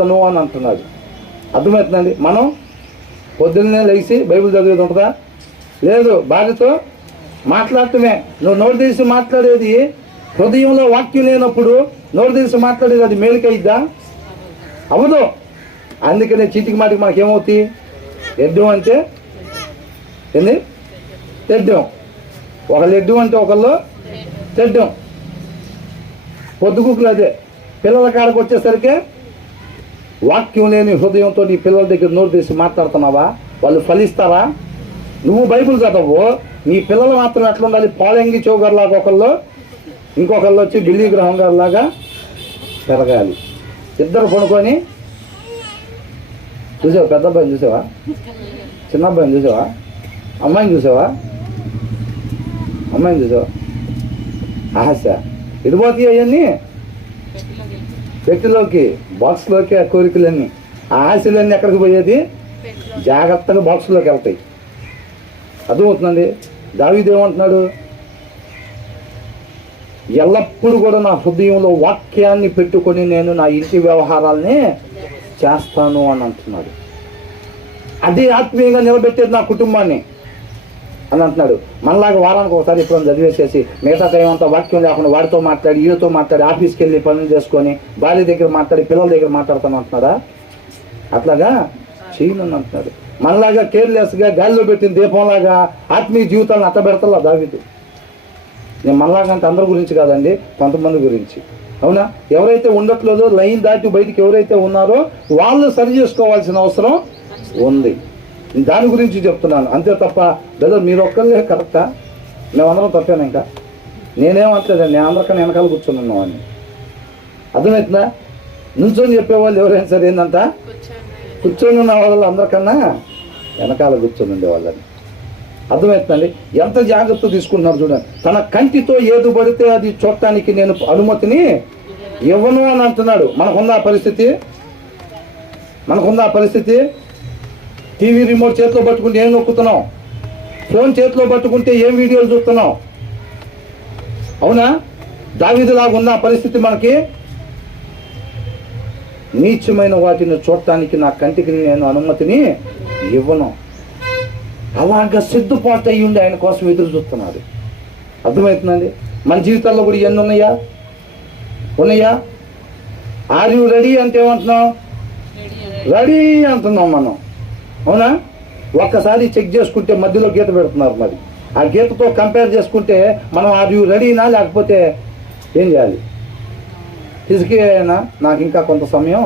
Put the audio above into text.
తను అని అంటున్నాడు. అర్థమవుతుందండి. మనం పొద్దున్నే లేచి బైబిల్ చదివేది ఉంటుందా? లేదు. భార్యతో మాట్లాడటమే. నువ్వు నోరు తీసి మాట్లాడేది హృదయంలో వాక్యం లేనప్పుడు నోరు తీసి మాట్లాడేది అది మేలుకైద్దా? అవ్వదు. అందుకనే చీటికి మాటికి మనకేమవుతాయి? ఎడ్డం అంటే ఏంది? తెడ్డం. ఒకళ్ళు ఎడ్డం అంటే ఒకళ్ళు తెడ్డం. పొద్దుగుకులు అదే. పిల్లల కాడకు వచ్చేసరికి వాక్యం లేని హృదయంతో నీ పిల్లల దగ్గర నోరు తీసి మాట్లాడుతున్నావా? వాళ్ళు ఫలిస్తారా? నువ్వు బైబిల్ చదవు, నీ పిల్లలు మాత్రం ఎట్లా ఉండాలి? పాలంగి చౌగర్లాగా ఒకళ్ళు, ఇంకొకళ్ళు వచ్చి బిల్లి గ్రహం గారిలాగా పెరగాలి. ఇద్దరు కొనుక్కొని చూసావా? పెద్ద అబ్బాయిని చూసావా? చిన్న అబ్బాయిని చూసావా? అమ్మాయిని చూసావా? అమ్మాయిని చూసావా? ఆశ ఇదిపోతాయి అవన్నీ పెట్టిలోకి, బాక్స్లోకి. ఆ కోరికలన్నీ, ఆ ఆశలన్నీ ఎక్కడికి పోయేది? జాగ్రత్తగా బాక్స్లోకి వెళ్తాయి. అర్థమవుతుందండి. దావీదు ఏమంటున్నాడు? ఎల్లప్పుడూ కూడా నా హృదయంలో వాక్యాన్ని పెట్టుకొని నేను నా ఇంటి వ్యవహారాలని చేస్తాను అని అంటున్నాడు. అదే ఆత్మీయంగా నిలబెట్టేది నా కుటుంబాన్ని అని అంటున్నాడు. మనలాగా వారానికి ఒకసారి ఇప్పుడు చదివేసేసి మిగతా టైం అంతా వాక్యం లేకుండా వాడితో మాట్లాడి, వీడితో మాట్లాడి, ఆఫీస్కి వెళ్ళి పనులు చేసుకొని, భార్య దగ్గర మాట్లాడి, పిల్లల దగ్గర మాట్లాడతాను అంటున్నాడా? అట్లాగా చేయను అంటున్నాడు. మనలాగా కేర్లెస్గా గాలిలో పెట్టిన దీపంలాగా ఆత్మీయ జీవితాలను అట్టబెడతలా దావీదు. నేను మనలాగా అంటే అందరి గురించి కాదండి, కొంతమంది గురించి. అవునా? ఎవరైతే ఉండట్లేదో, లైన్ దాటి బయటికి ఎవరైతే ఉన్నారో వాళ్ళు సరి చేసుకోవాల్సిన అవసరం ఉంది. దాని గురించి చెప్తున్నాను అంతే తప్ప, బ్రదర్ మీరు ఒక్కళ్ళే కరెక్టా, మేమందరం తప్పేనా? ఇంకా నేనేమంటలేదండి, నేను అందరికన్నా వెనకాల కూర్చొని ఉన్నామని. అర్థమవుతుందా? నుంచొని చెప్పేవాళ్ళు ఎవరైనా సరే ఏంటంట, కూర్చొని ఉన్న వాళ్ళు అందరికన్నా వెనకాల కూర్చొని ఉండేవాళ్ళని. అర్థమవుతుందండి. ఎంత జాగ్రత్త తీసుకుంటున్నారు చూడండి. తన కంటితో ఏది పడితే అది చూడటానికి నేను అనుమతిని ఇవ్వను అని అంటున్నాడు. మనకుందా పరిస్థితి? మనకుందా పరిస్థితి? టీవీ రిమోట్ చేతిలో పట్టుకుంటే ఏం నొక్కుతున్నాం? ఫోన్ చేతిలో పట్టుకుంటే ఏం వీడియోలు చూస్తున్నాం? అవునా? దావీదులాగా ఉన్న పరిస్థితి మనకి. నీచమైన వాటిని చూడటానికి నా కంటికి నేను అనుమతిని ఇవ్వను. అలాగా సిద్ధపాటు అయ్యి ఉండి ఆయన కోసం ఎదురు చూస్తున్నాడు. అర్థమవుతుందండి. మన జీవితాల్లో కూడా ఎన్ని ఉన్నాయా? ఆర్ యు రెడీ అంటే ఏమంటున్నాం? రెడీ అంటున్నాం మనం. అవునా? ఒక్కసారి చెక్ చేసుకుంటే మధ్యలో గీత పెడుతున్నారు. మరి ఆ గీతతో కంపేర్ చేసుకుంటే మనం ఆర్ యు రెడీనా, లేకపోతే ఏం చేయాలి? ఫిజికల్ అయినా నాకు ఇంకా కొంత సమయం